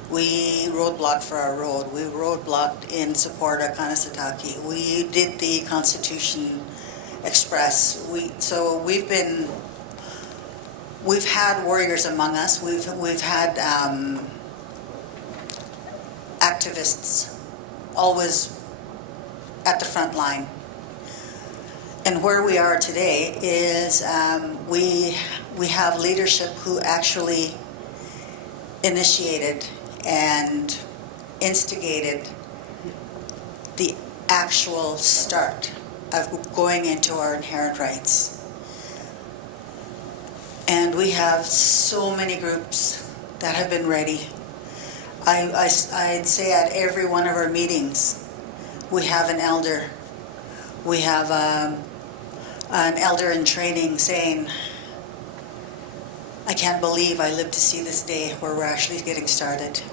We roadblocked for our road. We roadblocked in support of Kanasataki. We did the Constitution Express. We've had warriors among us. We've had activists always at the front line. And where we are today is we have leadership who actually initiated and instigated the actual start of going into our inherent rights. And we have so many groups that have been ready. I'd say at every one of our meetings, we have an elder. We have an elder in training saying, I can't believe I lived to see this day where we're actually getting started.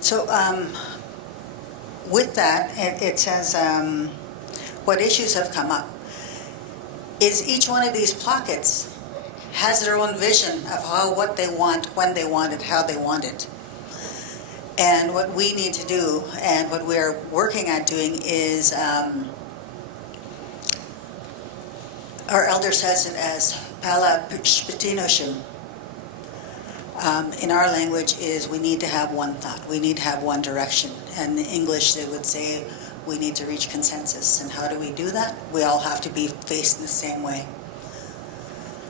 So with that, it says, what issues have come up is each one of these pockets has their own vision of what they want, when they want it, how they want it. And what we need to do, and what we're working at doing, is our elder says it as Pala Pshpitinoshim. In our language is we need to have one thought, we need to have one direction. And in English they would say we need to reach consensus. And how do we do that? We all have to be faced in the same way.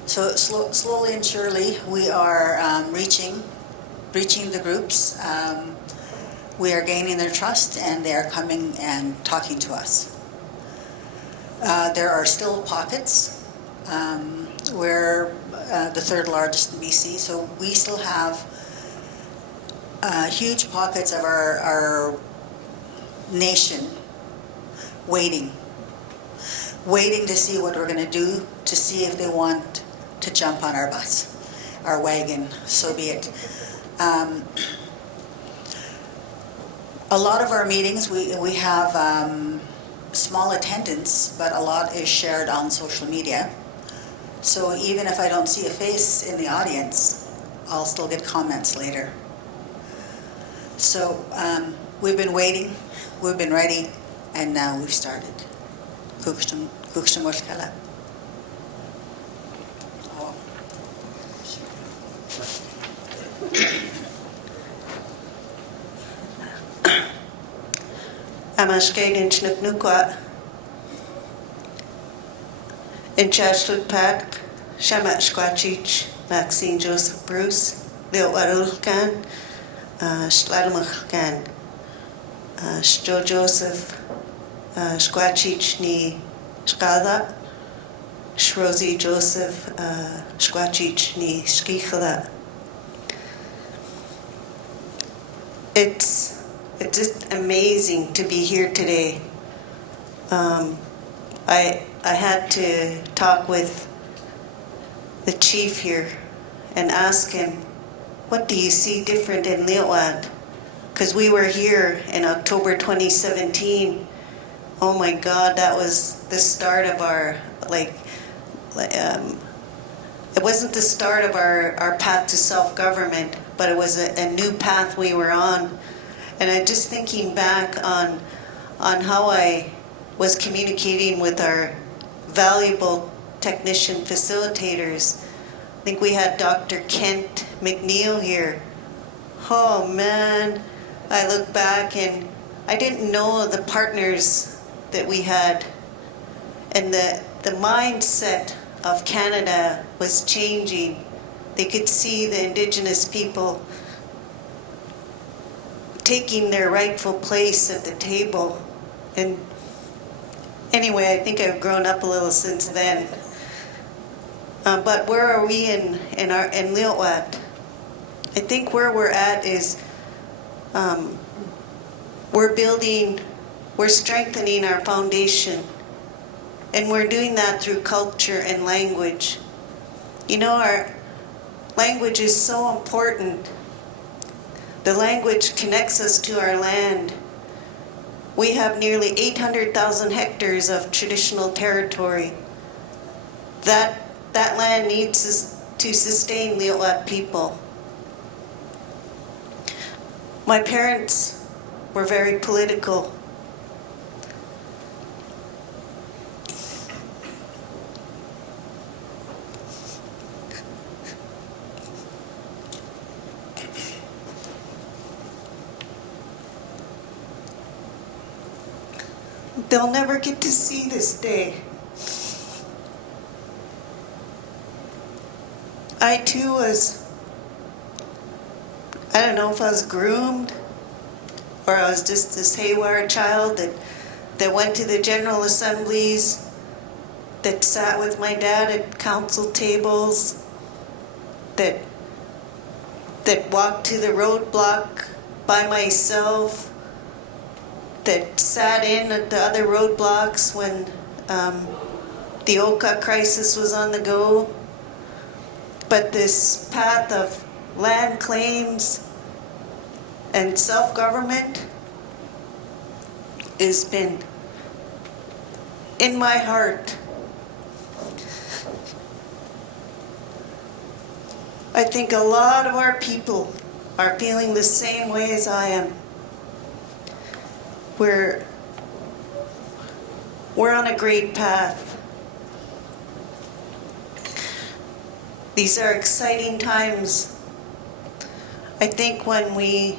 So slowly and surely we are reaching the groups. We are gaining their trust and they are coming and talking to us. There are still pockets. We're the third largest in BC, so we still have huge pockets of our nation waiting to see what we're going to do, to see if they want to jump on our bus, our wagon, so be it. A lot of our meetings, we have small attendance, but a lot is shared on social media. So even if I don't see a face in the audience, I'll still get comments later. So we've been waiting, we've been ready, and now we've started. Kukshamoshkala. Amashkaden Chnuknukwa in Chashlutpak, Shamat Squachich, Maxine Joseph Bruce, Lil Warulkan, Shtladamachkan, Shjo Joseph, Squachich ni Shkala, Shrozi Joseph, Squachich ni Shkikhala. It's just amazing to be here today. I had to talk with the chief here and ask him, what do you see different in Lillooet? Because we were here in October 2017. Oh my God, that was the start of our it wasn't the start of our path to self-government, but it was a new path we were on. And I'm just thinking back on how I was communicating with our valuable technician facilitators. I think we had Dr. Kent McNeil here. Oh man, I look back and I didn't know the partners that we had, and the mindset of Canada was changing. They could see the Indigenous people taking their rightful place at the table. And anyway, I think I've grown up a little since then. But where are we in Lil'wat? I think where we're at is we're strengthening our foundation, and we're doing that through culture and language. You know, our language is so important. The language connects us to our land. We have nearly 800,000 hectares of traditional territory. That land needs to sustain Lil'wat people. My parents were very political. They'll never get to see this day. I too I don't know if I was groomed or I was just this haywire child that went to the General Assemblies, that sat with my dad at council tables, that walked to the roadblock by myself, that sat in at the other roadblocks when the Oka crisis was on the go. But this path of land claims and self-government has been in my heart. I think a lot of our people are feeling the same way as I am. We're on a great path. These are exciting times. I think when we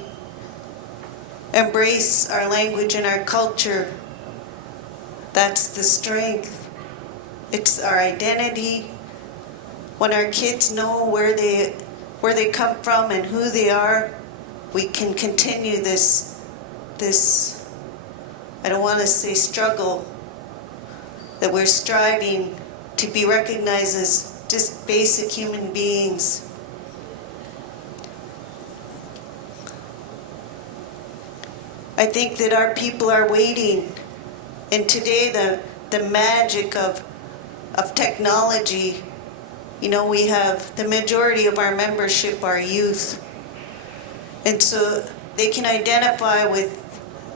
embrace our language and our culture, that's the strength. It's our identity. When our kids know where they come from and who they are, we can continue this I don't want to say struggle, that we're striving to be recognized as just basic human beings. I think that our people are waiting, and today the magic of technology, you know, we have the majority of our membership are youth, and so they can identify with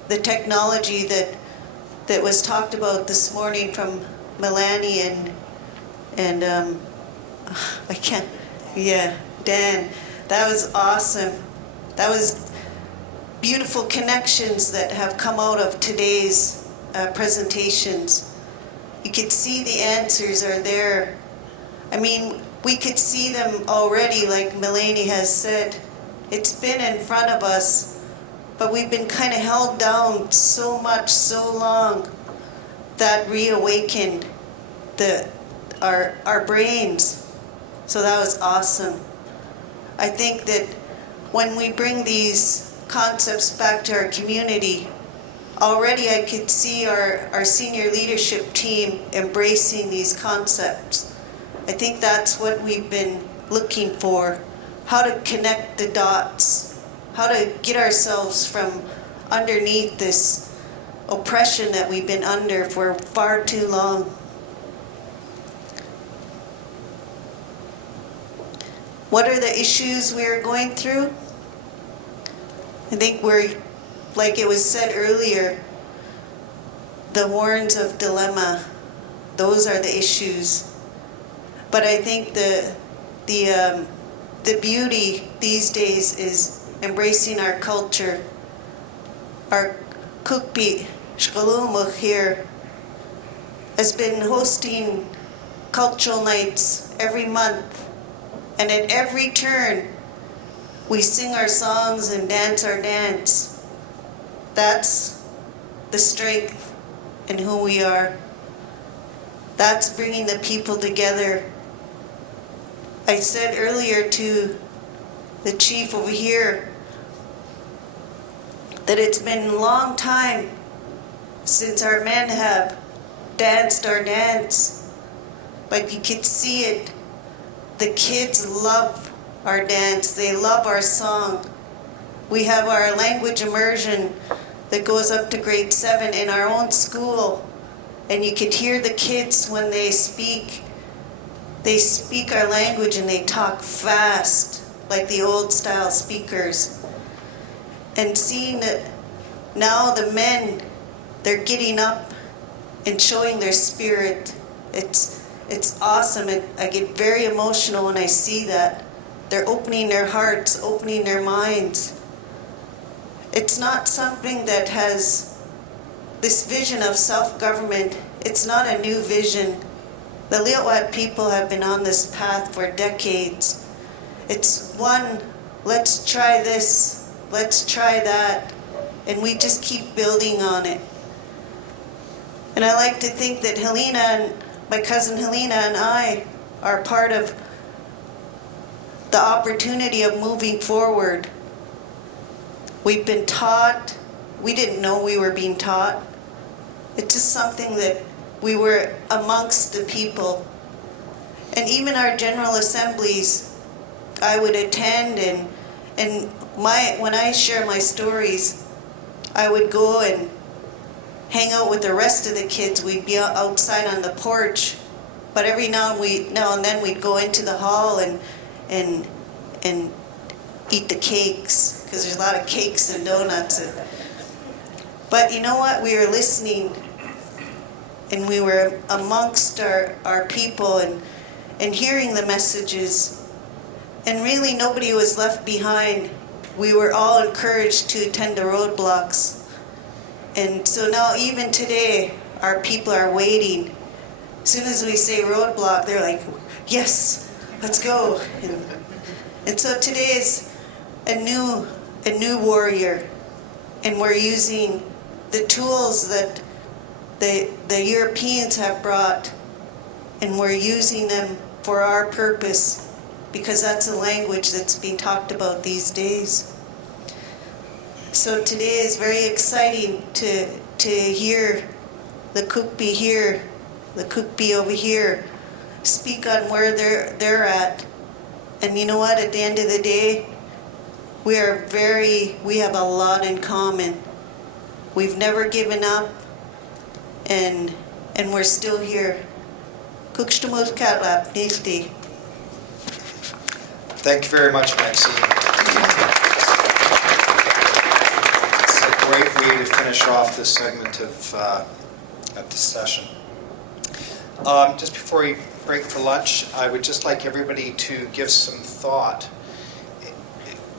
the technology that was talked about this morning from Melanie and Dan. That was awesome. That was beautiful connections that have come out of today's presentations. You could see the answers are there. I mean, we could see them already, like Melanie has said. It's been in front of us, but we've been kind of held down so much, so long, that reawakened our brains. So that was awesome. I think that when we bring these concepts back to our community, already I could see our senior leadership team embracing these concepts. I think that's what we've been looking for, how to connect the dots, how to get ourselves from underneath this oppression that we've been under for far too long. What are the issues we're going through? I think we're, like it was said earlier, the horns of dilemma, those are the issues. But I think the the beauty these days is embracing our culture. Our Kukpi Shkalumuk here has been hosting cultural nights every month, and at every turn we sing our songs and dance our dance. That's the strength in who we are. That's bringing the people together. I said earlier to the chief over here that it's been a long time since our men have danced our dance, but you could see it. The kids love our dance, they love our song. We have our language immersion that goes up to grade 7 in our own school, and you could hear the kids when they speak. They speak our language and they talk fast, like the old style speakers. And seeing that now the men, they're getting up and showing their spirit. It's awesome. I get very emotional when I see that. They're opening their hearts, opening their minds. It's not something that has this vision of self-government. It's not a new vision. The Liotwat people have been on this path for decades. It's one, let's try this, let's try that, and we just keep building on it. And I like to think that Helena and my cousin Helena and I are part of the opportunity of moving forward. We've been taught, we didn't know we were being taught. It's just something that we were amongst the people. And even our general assemblies, I would attend, and when I share my stories, I would go and hang out with the rest of the kids. We'd be outside on the porch, but every now and then we'd go into the hall and eat the cakes, because there's a lot of cakes and donuts. But you know what? We were listening, and we were amongst our people and hearing the messages. And really nobody was left behind. We were all encouraged to attend the roadblocks. And so now even today, our people are waiting. As soon as we say roadblock, they're like, yes, let's go. And so today is a new warrior. And we're using the tools that the Europeans have brought, and we're using them for our purpose, because that's a language that's being talked about these days. So today is very exciting to hear the Kukpi here, the Kukpi over here, speak on where they're at. And you know what, at the end of the day, we have a lot in common. We've never given up, and we're still here. Kukstumut Katlap Nifty. Thank you very much, Maxine. It's a great way to finish off this segment of this session. Just before we break for lunch, I would just like everybody to give some thought.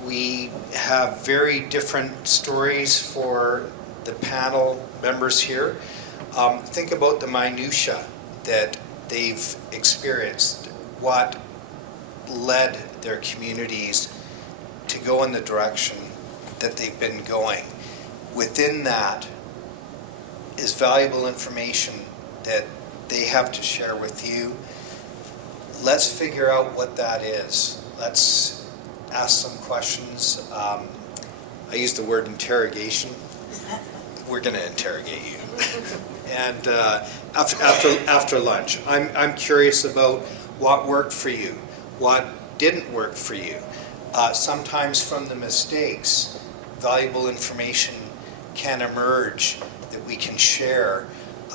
We have very different stories for the panel members here. Think about the minutia that they've experienced, what led their communities to go in the direction that they've been going. Within that is valuable information that they have to share with you. Let's figure out what that is. Let's ask some questions. I use the word interrogation. We're going to interrogate you. And after lunch, I'm curious about what worked for you, what didn't work for you. Sometimes from the mistakes, valuable information can emerge that we can share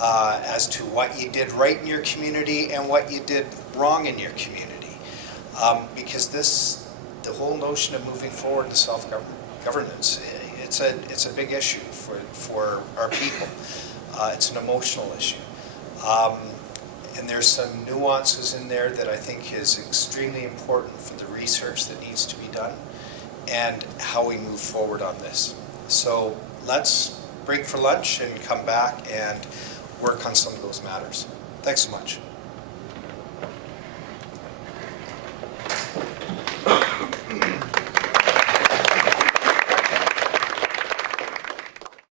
as to what you did right in your community and what you did wrong in your community. Because the whole notion of moving forward to self-governance, it's a big issue for our people. It's an emotional issue. And there's some nuances in there that I think is extremely important for the research that needs to be done and how we move forward on this. So let's break for lunch and come back and work on some of those matters. Thanks so much.